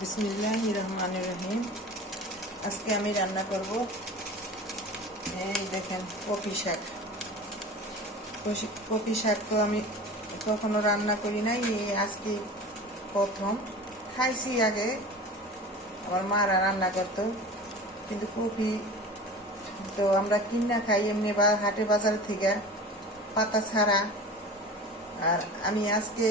বিসমিল্লাহির রহমানির রহিম। আজকে আমি রান্না করব, এই দেখেন, কপি শাক। কপি শাক তো আমি কখনো রান্না করি নাই, এই আজকে প্রথম। খাইছি আগে, আমার মারা রান্না করতো, কিন্তু কপি তো আমরা কিনা খাই এমনি বা হাটে বাজার থেকে পাতা ছাড়া। আর আমি আজকে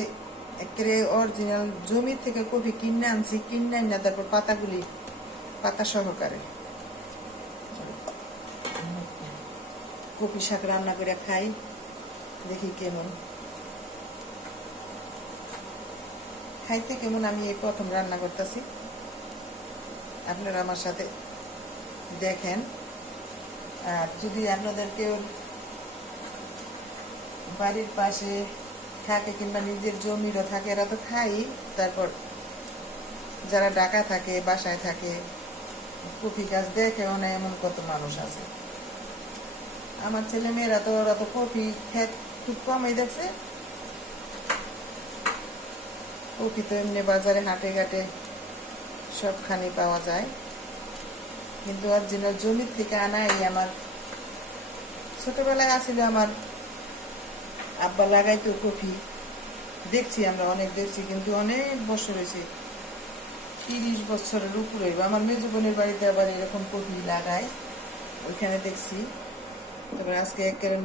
একেবারে অরিজিনাল জমি থেকে কপি কিনে আনছি, কিনে আনি না তারপর পাতা সহকারে কপি শাক রান্না করে খাই, দেখি কেমন খাইতে কেমন। আমি এই প্রথম রান্না করতেছি, আপনারা আমার সাথে দেখেন। আর যদি আপনাদের কেউ বাড়ির পাশে থাকে কিংবা নিজের জমিরও থাকে, এরা তো খাই। তারপর যারা ঢাকা থাকে, বাসায় থাকে, কপি গাছ দেখেও না, এমন কত মানুষ আছে। আমার ছেলে মেয়েরা তো, ওরা তো কপি খেত খুব কমই দেখছে। কপি তো এমনি বাজারে হাটে ঘাটে সবখানে পাওয়া যায়, কিন্তু অরিজিনাল জমির থেকে আনা। এই আমার ছোটবেলায় আসছিল, আমার আব্বা লাগাইতো কপি, দেখছি আমরা অনেক দেখছি, কিন্তু অনেক বছর হয়েছে, 30 বছরের উপরে। আমার মেজো বোনের বাড়িতে আবার এরকম কপি লাগায়, ওইখানে দেখছি। তারপরে আজকে একেবারে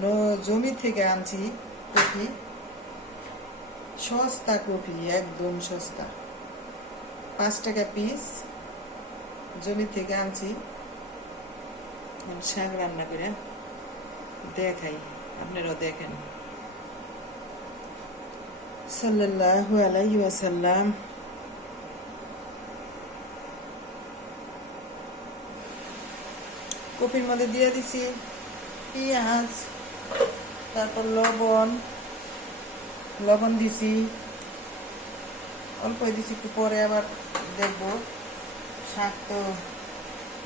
জমি থেকে আনছি কপি, সস্তা কপি, একদম সস্তা, 5 টাকা পিস। জমি থেকে আনছি, শাক রান্না করে দেখাই, আপনারাও দেখেন। সাল্লাল্লাহু আলাইহি ওয়াসাল্লাম। কপির মধ্যে দিয়ে দিছি পেঁয়াজ, তারপর লবণ দিছি, অল্প দিছি, একটু পরে আবার দেখবো। শাক তো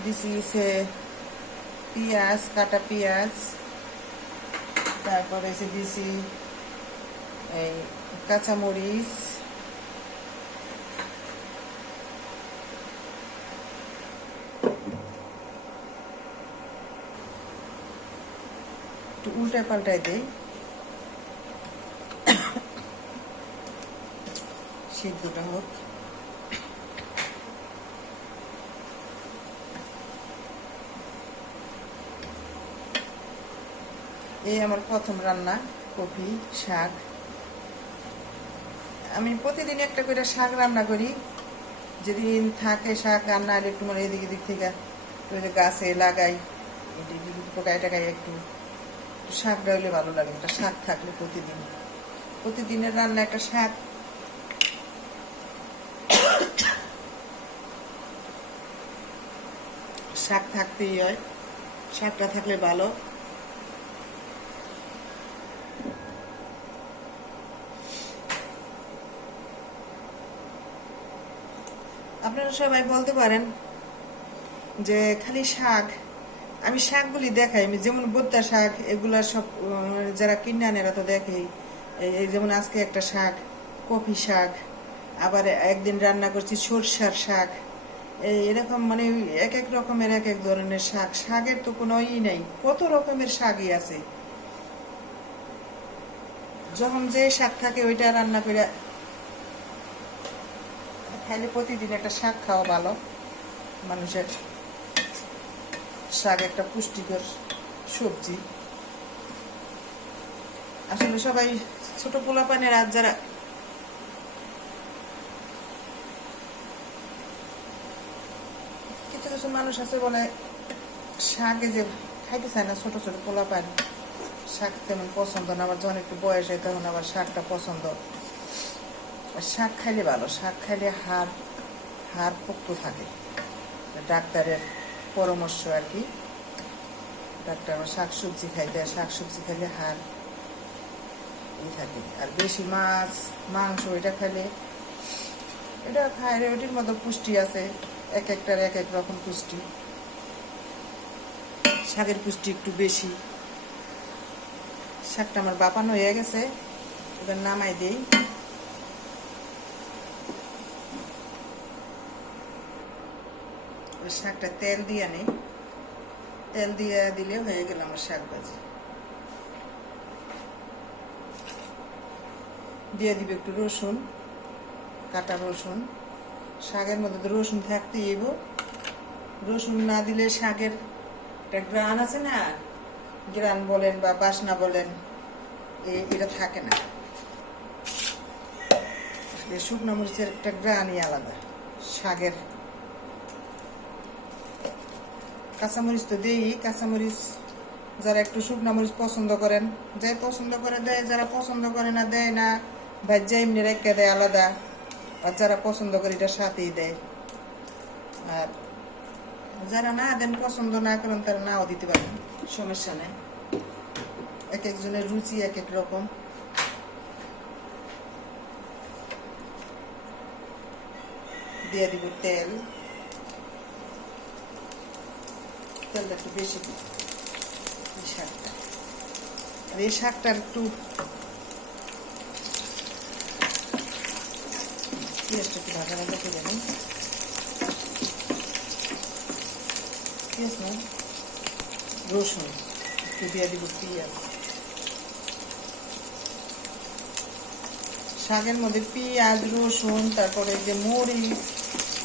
দিছি সে পেঁয়াজ, কাটা পেঁয়াজ, তারপরে এসে দিছি এই কাঁচামরিচ, একটু উল্টায় পাল্টায় দেই, সিদ্ধটা হোক। এই আমার প্রথম রান্না কপি শাক। আমি প্রতিদিন একটা করে শাক রান্না করি, যেদিন থাকে শাক রান্না, আর একটু মানে এদিক এদিক থেকে গাছে লাগাই, পোকায় টাকায় একটু শাক রাখলে ভালো লাগে। একটা শাক থাকলে প্রতিদিনের রান্না একটা শাক থাকতেই হয়, শাকটা থাকলে ভালো। আপনারা সবাই বলতে পারেন যে খালি শাক, আমি শাকগুলি দেখাই, আমি যেমন বোদ্দা শাক, এগুলা সব যারা কিনে আনে এরা তো দেখেই। এই যেমন আজকে একটা শাক কপি শাক, আবার একদিন রান্না করছি সরষার শাক। এরকম মানে এক এক রকমের এক এক ধরনের শাক। শাকের তো কোনো ই নেই, কত রকমের শাকই আছে। যখন যে শাক থাকে ওইটা রান্না করে খাইলে, প্রতিদিন একটা শাক খাওয়া ভালো মানুষের। শাক একটা পুষ্টিকর সবজি। আসলে সবাই ছোট পোলাপানের, আর যারা কিছু কিছু মানুষ আছে বলে শাকে যে খাইতে চায় না, ছোট ছোট পোলাপান শাক তেমন পছন্দ না। আবার যখন একটু বয়স হয় তখন আবার শাকটা পছন্দ। শাক খাইলে ভালো, শাক খাইলে হাড় পোক্ত থাকে, ডাক্তারের পরামর্শ আর কি। ডাক্তার আমার শাকসবজি খাইতে, শাকসবজি খাইলে হাড় থাকে। আর বেশি মাছ মাংস এটা খাইলে, এটা খাইলে ওটির মতো পুষ্টি আছে, এক একটার এক এক রকম পুষ্টি। শাকের পুষ্টি একটু বেশি। শাকটা আমার বাপানো হয়ে গেছে, এবার নামাই দেই। এবার শাকটা তেল দিয়ে নেই, তেল দিয়ে দিলে হয়ে গেল আমার শাক ভাজি। দিয়ে দিবে একটু রসুন, কাটা রসুন। শাকের মধ্যে তো রসুন থাকতেই হইব, রসুন না দিলে শাকের একটা গ্রান আছে না, গ্রান বলেন বা বাসনা বলেন, এটা থাকে না। শুকনো মরিচের একটা গ্রানই আলাদা শাকের। কাঁচামরিচ তো দেই, কাঁচামরিচ যারা একটু শুকনো মরিচ পছন্দ করেন, যাই পছন্দ করে দেয়, যারা পছন্দ করে না দেয় না, ভাজ্যা এমনি রেখে দেয় আলাদা। আর যারা পছন্দ করে এটা সাথেই দেয়। আর যারা না দেন, পছন্দ না করেন, তারা নাও দিতে পারেন, সমস্যা নেই। এক একজনের রুচি এক এক রকম। দিয়ে দিব তেল, তেলটা একটু বেশি দিব এই শাকটা। আর এই শাকটা একটু পেঁয়াজটা একটু ভাজা ভাজা করে নিই। পেঁয়াজ না, রসুন একটু দিয়ে দিব, পেঁয়াজ। শাকের মধ্যে পেঁয়াজ, রসুন, তারপরে যে মরিচ,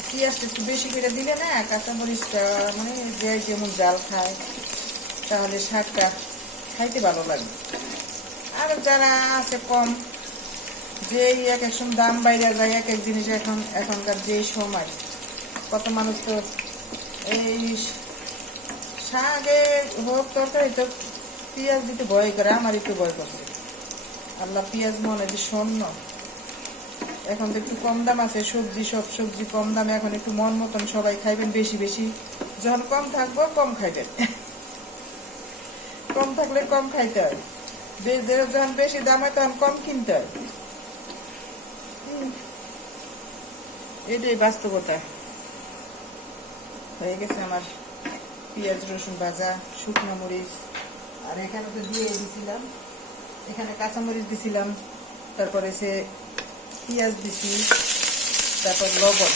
পেঁয়াজটা একটু বেশি করে দিলে না, কাঁচামরিচটা মানে যে যেমন জাল খায় তাহলে শাকটা খাইতে ভালো লাগে। আর যারা আছে কম, যে এক এক সময় দাম বাইরে যায় এক এক জিনিস, এখনকার যে সময় কত মানুষ তো এই শাকে হোক তরকারি তো পেঁয়াজ দিতে ভয় করে, আমার একটু ভয় করছে। আল্লাহ, পেঁয়াজ মনে যে স্বর্ণ। এখন তো একটু কম দাম আছে সবজি, সব সবজি কম দামে, এখন একটু মন মতন সবাই খাইবেন বেশি বেশি। যখন কম থাকবো কম খাইবেন, কম থাকলে কম খাইতে হয়। যখন বেশি দাম হয় তখন কম কিনতে হয়, এটাই বাস্তবতা। হয়ে গেছে আমার পেঁয়াজ রসুন ভাজা, শুকনো মরিচ। আর এখানে তো দিয়ে দিছিলাম, এখানে কাঁচামরিচ দিছিলাম, তারপরে সে পেঁয়াজ দিছি, তারপর লবণ।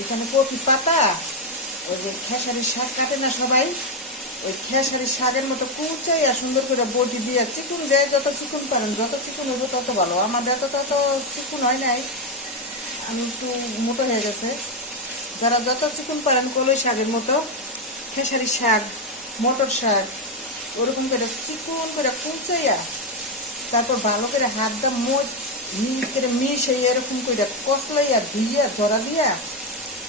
এখানে কপি পাতা, ওই যে খেসারির শাক কাটে না সবাই, ওই খেসারির শাকের মতো কুচাই আর সুন্দর করে বটি দিয়ে চিকুন দেয়। যত চিকুন পারেন, যত চিকুন হইব তত ভালো। আমাদের তো তত চিকুন হয় নাই, আমি একটু মোটো হয়ে গেছে। যারা যত চিকুন পারেন, কলই শাকের মতো, খেসারির শাক, মটর শাক, ওরকম করে চিকুন করে কুচাইয়া তারপর ভালো করে হাত দা মিশে এরকম করে কষলাইয়া ধুইয়া জড়া দিয়া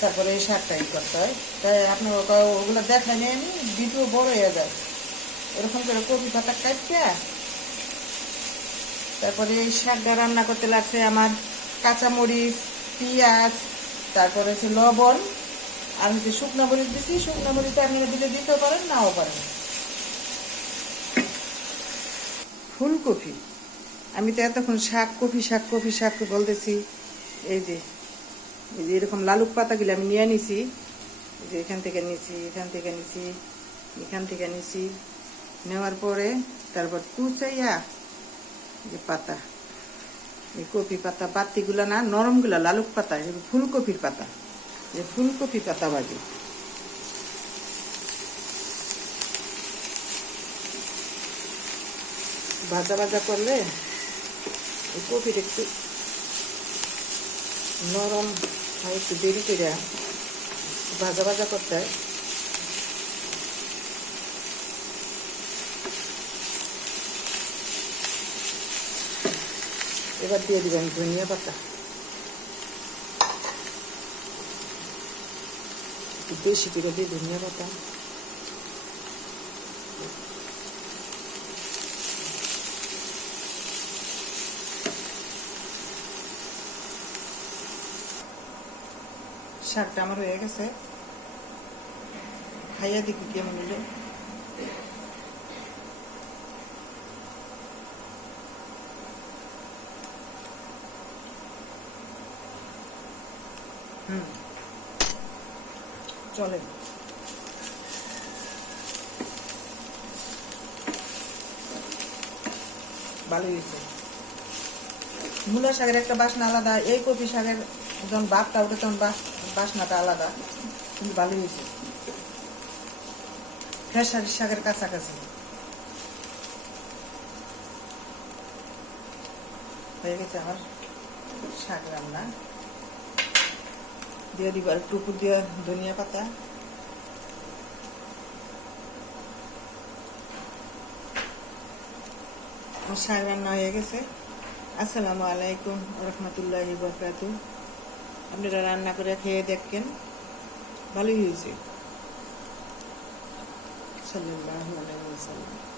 তারপরে এই শাকটা করতে হয়। তাই আপনার ওগুলো দেখায় নেই, আমি ভিডিও বড় হয়ে যায়। এরকম করে কপি পাতা কাটিয়া তারপরে এই শাকটা রান্না করতে লাগছে আমার কাঁচামরিচ, পেঁয়াজ, তারপরে হচ্ছে লবণ, আর হচ্ছে শুকনো মরিচ দিছি। শুকনো মরিচ আপনারা দিলে দিতেও পারেন, নাও পারেন। ফুলকপি, আমি তো এতক্ষণ শাক কপি শাক কপি শাক বলতেছি। এই যে এরকম লালুক পাতাগুলো আমি নিয়ে নিছি, যে এখান থেকে নিছি, এখান থেকে নিছি, এখান থেকে নিছি। নেওয়ার পরে তারপর কুচাইয়া যে পাতা, এই কপি পাতা, পাতিগুলা না নরমগুলা, লালুক পাতা, ফুলকপির পাতা, যে ফুলকপি পাতা ভাজি। ভাজা ভাজা করলে এই কপিটা একটু নরম হয়, একটু দেরি করে ভাজা ভাজা করতে হয়। এবার দিয়ে দিবেন ধনিয়া পাতা, একটু বেশি করে দিই ধনিয়া পাতা। শাকটা আমার হয়ে গেছে, খাইয়া দেখি কেমন হলো। চলে। ভালো হয়েছে। মূলা শাকের একটা বাসনা আলাদা, এই কপি শাকের যখন ভাতটা ওঠে তখন বাসনাটা আলাদা, কিন্তু ভালো হয়েছে। খেসারি শাকের কাছাকাছি হয়ে গেছে আমার শাক রান্না। দিয়ে দিব আর টুকু দিয়ে ধনিয়া পাতা। শাক রান্না হয়ে গেছে। আসসালামু আলাইকুম রহমতুল্লাহি ওয়া বারাকাতুহু। আপনারা রান্না করে খেয়ে দেখেন, ভালোই হয়েছে। সাল্লাল্লাহু আলাইহি ওয়াসাল্লাম।